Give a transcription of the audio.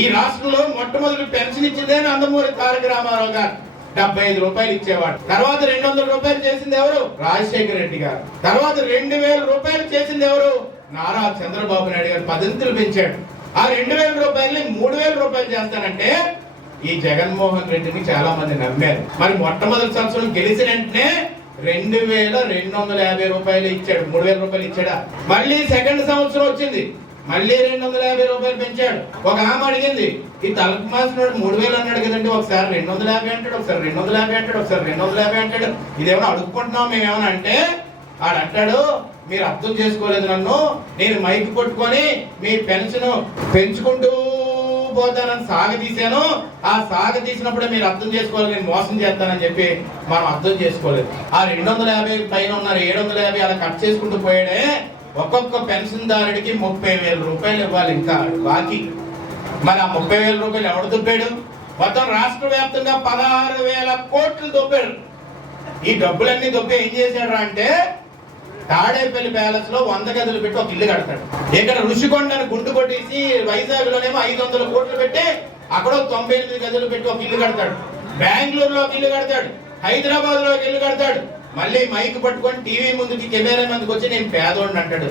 ఈ రాష్ట్రంలో మొట్టమొదటి పెన్షన్ ఇచ్చిందే నందమూరి తారక రామారావు గారు. డెబ్బై ఐదు రూపాయలు ఇచ్చేవాడు. తర్వాత రెండు వందల రూపాయలు చేసింది ఎవరు? రాజశేఖర రెడ్డి గారు. తర్వాత రెండు వేల రూపాయలు చేసింది ఎవరు? నారా చంద్రబాబు నాయుడు గారు పదంతులు పెంచాడు. ఆ రెండు వేల రూపాయలని మూడు వేల రూపాయలు చేస్తానంటే ఈ జగన్మోహన్ రెడ్డిని చాలా మంది నమ్మారు. మరి మొట్టమొదటి సంవత్సరం గెలిచిన వెంటనే రెండు వేల రెండు వందల యాభై రూపాయలు ఇచ్చాడు. మూడు వేల రూపాయలు ఇచ్చాడా? మళ్ళీ సెకండ్ సంవత్సరం వచ్చింది. మళ్ళీ రెండు వందల యాభై రూపాయలు పెంచాడు. ఒక ఆమె అడిగింది ఈ తలకు మాసినోడు మూడు వేలు అన్నాడు కదండి ఒకసారి రెండు వందల యాభై అంటాడు ఒకసారి రెండు వందల యాభై అంటాడు ఒకసారి రెండు వందల యాభై అంటాడు. ఇదేమో అడుక్కుంటున్నాం మేమేమన్నా అంటే? ఆడు అంటాడు మీరు అర్థం చేసుకోలేదు నన్ను. నేను మైక్ కొట్టుకొని మీ పెన్షన్ పెంచుకుంటూ పోతానని సాగదీశాను ఆ సాగదీసినప్పుడే మీరు అర్థం చేసుకోవాలి నేను మోసం చేస్తానని చెప్పి మనం అర్థం చేసుకోలేదు. ఆ రెండు వందల యాభై పైన ఉన్నారు ఏడు వందల యాభై అలా కట్ చేసుకుంటూ పోయాడే ఒక్కొక్క పెన్షన్దారుడికి ముప్పై వేల రూపాయలు ఇవ్వాలి ఇంకా బాకీ. మరి ఆ ముప్పై వేల రూపాయలు ఎవడు దుబ్బాడు? మొత్తం రాష్ట్ర వ్యాప్తంగా పదహారు వేల కోట్లు దొబ్బాడు. ఈ డబ్బులన్నీ దొబ్బి ఏం చేశాడు అంటే తాడేపల్లి ప్యాలెస్లో వంద గదులు పెట్టి ఒక ఇల్లు కడతాడు. ఇక్కడ ఋషికొండను గుండు కొట్టేసి వైజాగ్ లోనేమో ఐదు వందల కోట్లు పెట్టి అక్కడ తొంభై ఎనిమిది గదులు పెట్టి ఒక ఇల్లు కడతాడు. బెంగళూరులో ఒక ఇల్లు కడతాడు. హైదరాబాద్లో ఒక ఇల్లు కడతాడు. మళ్ళీ మైక్ పట్టుకొని టీవీ ముందుకి కెమెరా ముందుకు వచ్చి నేను పేదోడిని అంటాడు.